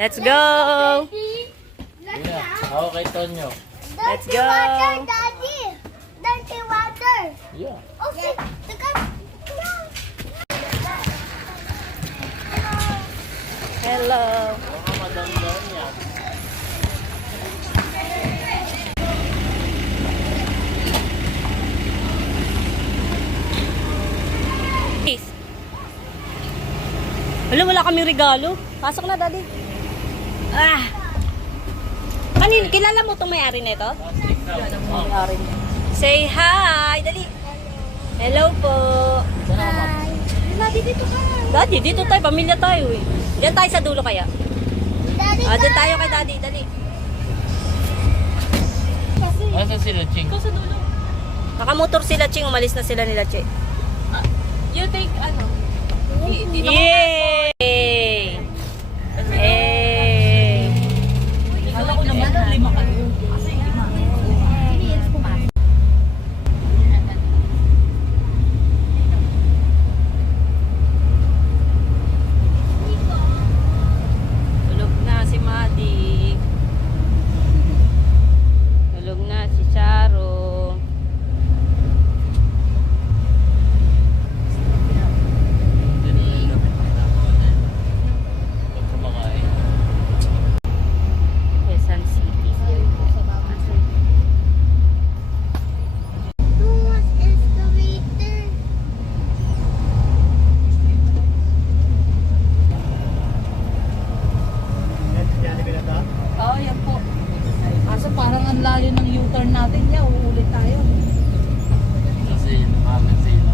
Let's go! Ako kay Tonyo. Let's go! Water, Daddy. Dirty water. Yeah. Okay. Hello! Baka madam-dam yan. Peace. Wala kaming regalo. Pasok na, Daddy. Ah! Kilala mo itong may-ari na ito? May-ari niya. Say hi! Dali! Hello po! Hi. Daddy, dito ka. Daddy, dito tayo. Pamilya tayo eh. Diyan tayo sa dulo kaya. Daddy, Diyan tayo kay Daddy. Dali. Asa sila, Ching? Nakamotor sila, Ching. Umalis na sila nila, Che. You take ano? Yay! Yay! Alam ko naman, 5 kayo. Kasi 5. Tulog na si Madi. Tulog na si Charo. Kumakain. Quezon City. too much excavator. Oo, yan po. Kaso parang ang layo ng U-turn natin niya. Uulit tayo. Sa sila. Amin sila.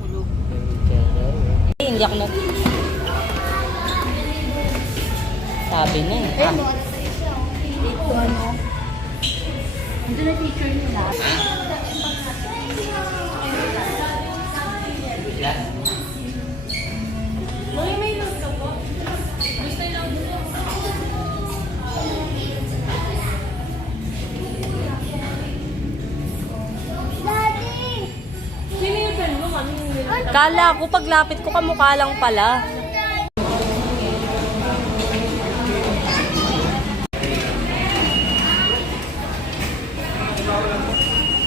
Tulog. Hindi ako na. Sabi na eh. Ah. Ito ano? Ito na teacher nila. Daddy. Kala ko paglapit ko kamukha lang pala.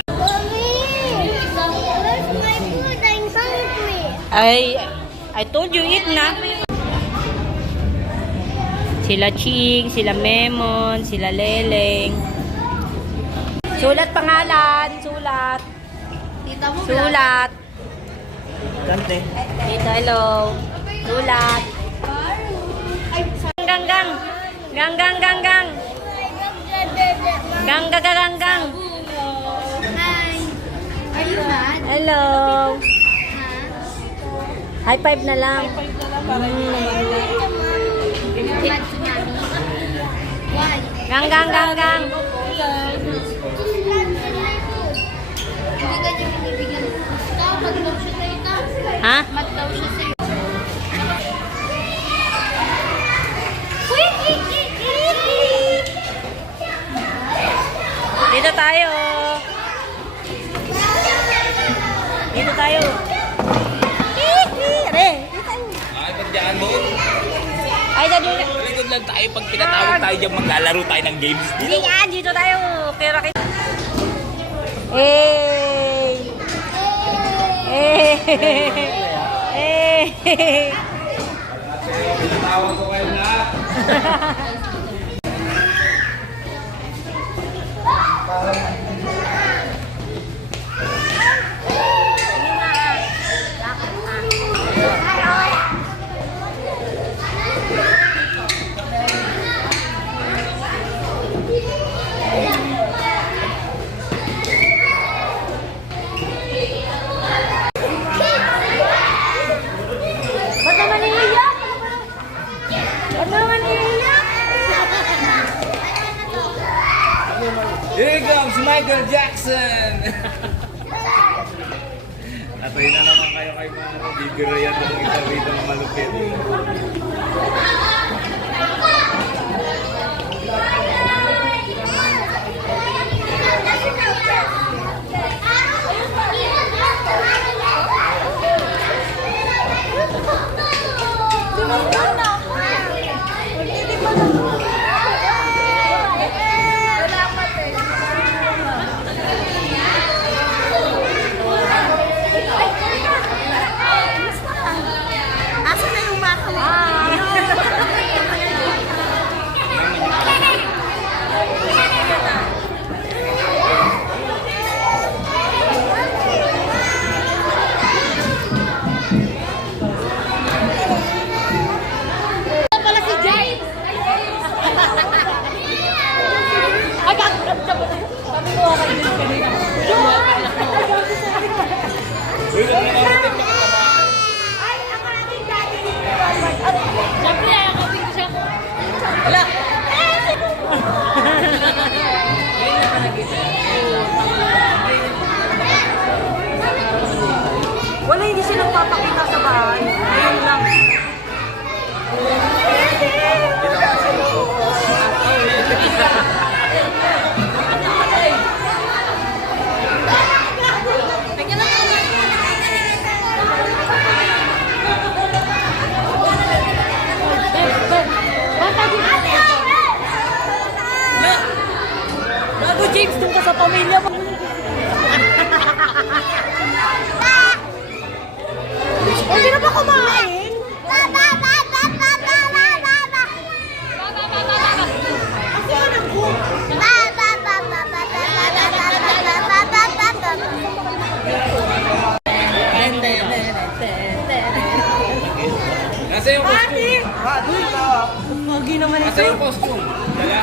Mommy. Where's my food? I'm hungry. I told you eat na. Sila Ching, sila Memon, sila Leleng. Sulat pangalan, sulat. Tita mo, Sulat. Kante. Dito, hello. Sulat. Gang gang. Gang gang gang gang. Gang gang gang gang. Hi. Are you mad? Hello. High five na lang. Mad to mommy. Why? Gang gang gang gang. Hindi ka niya binibigyan ng gusto. Matlaw siya sa'yo, ta. Ha? Matlaw siya sa'yo. Dito tayo. Dito tayo. Are, dito tayo. Ay, pagdaan mo. Ay, dito. Likod lang tayo pag pinatawag tayo dyan. Maglalaro tayo ng games. Hindi yan, dito tayo. Pero kita. Hey! Hey! Hey! Pinatawag ko kayo lahat. Ba't naman iiyak? Ba't naman iiyak? Here comes Michael Jackson! Natay na naman kayo kay Mano. Bibirayan mo ng isa rito ng malupit. Tumanggal na. nagpapakita sa bahay. Ayun lang. Bago James, dun ka sa pamilya mo. Hindi na ba kumain? Nasa yung costume? Magi naman Nasa yung costume? Dala?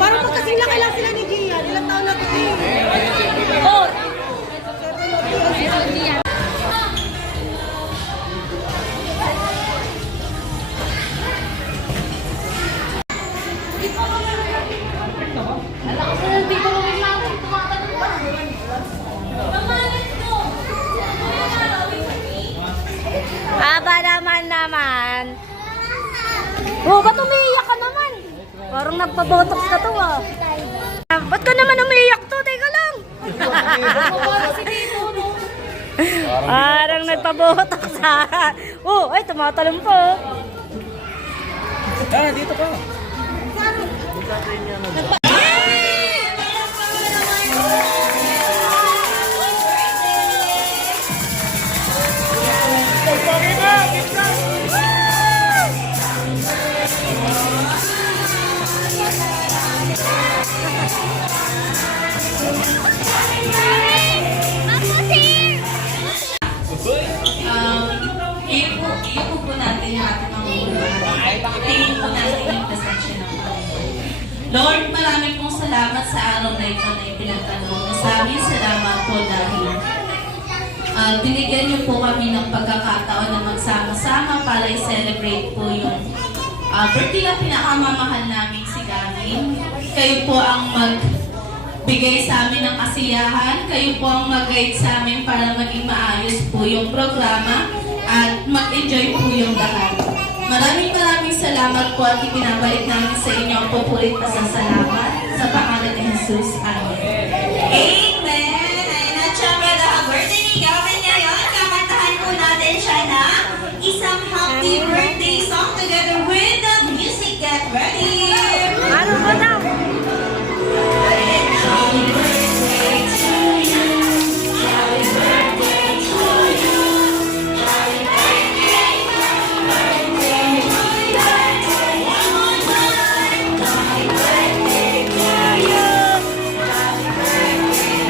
Parang pagkasing laki lang sila ni Gian. Ilang taon na ito eh. Ayun, siyempre lang. Oh! Aba naman. Oh, ba't umiiyak ka naman? Parang nagpabotox ka to ah. Ba't ka naman umiiyak to? Teka lang. Parang nagpabotox ha. Oh, ay tumatalon po. Ah, dito ka. Ipo po natin yung ating mga ulo. Tingin po natin yung pasensya ng Panginoon. Lord, maraming pong salamat sa araw na ito na ipinagtanong na sa amin. Salamat po dahil binigyan niyo po kami ng pagkakataon na magsama-sama para i-celebrate po yung birthday na pinakamamahal namin si Gavin. Kayo po ang magbigay sa amin ng kasiyahan. Kayo po ang mag-guide sa amin para maging maayos po yung programa at mag-enjoy po yung lahat. Maraming salamat po at ibinabalik namin sa inyo ang pupulit na salamat sa pangalan ni Jesus. Amen. Amen! Ayun at syempre dahil birthday ni Gavin ngayon, kakantahan po natin siya na isang happy birthday song together with the music. Get ready! Ano ba daw? Happy birthday to you. Happy birthday to you. Happy birthday, happy birthday, happy birthday, one more time. Happy birthday to you. Happy birthday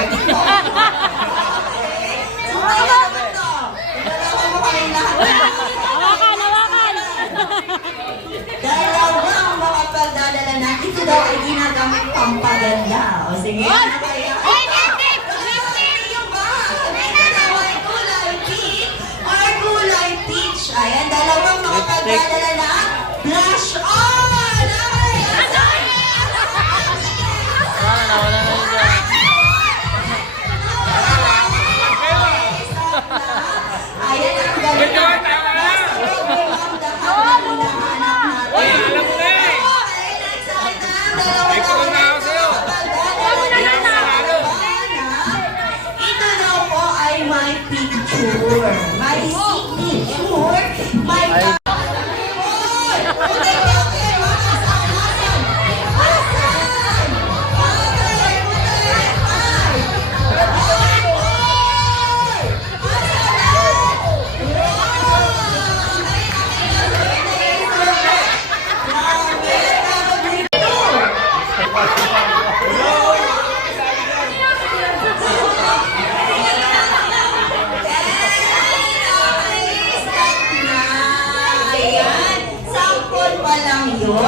party po. So, ayan na to. Dalawa mo kami lahat. Hawakan, hawakan. Dalawang makapagdadala na ito daw ay ginagamit pampaganda. O sige, ano kaya? Yung ba? Dalawa ay kulay pink or kulay peach. Ayan, dalawang makapagdadala na blush on! Ayan ang galing. Ito daw po ay my picture. My signature. My Ayan, sampol pa lang yun.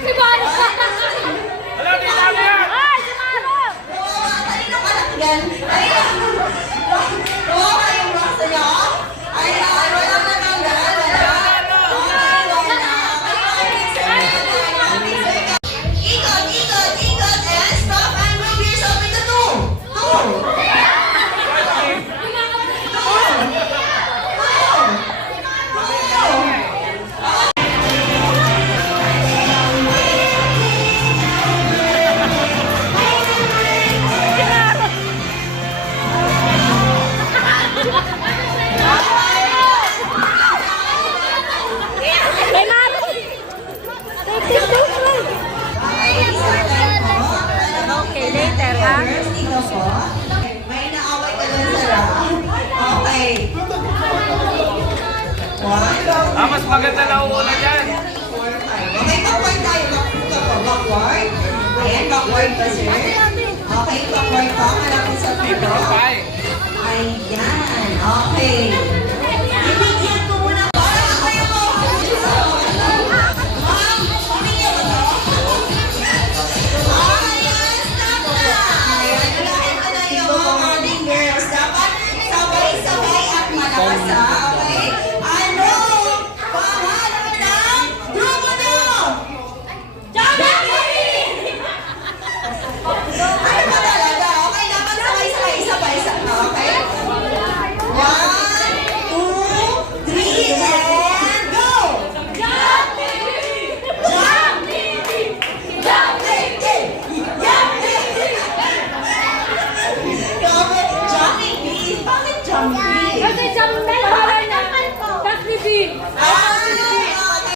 Si Maro. Ay, si Maro. Kanino ka nakyan? Ayan. Oo, kayong rasa niya. Ayan, wala na nang daan. Ikot, ikot, ikot, and stop and move yourself into two. Kay Maro. Take this one. Okay, later, ha? Dito po. May naaway ka doon sa round. Okay. One, Mas maganda na una dyan. 4, 5. Okay, backward tayo. Backward. Ayan, backward pa, sir. Okay, backward pa. Malapit sa pito.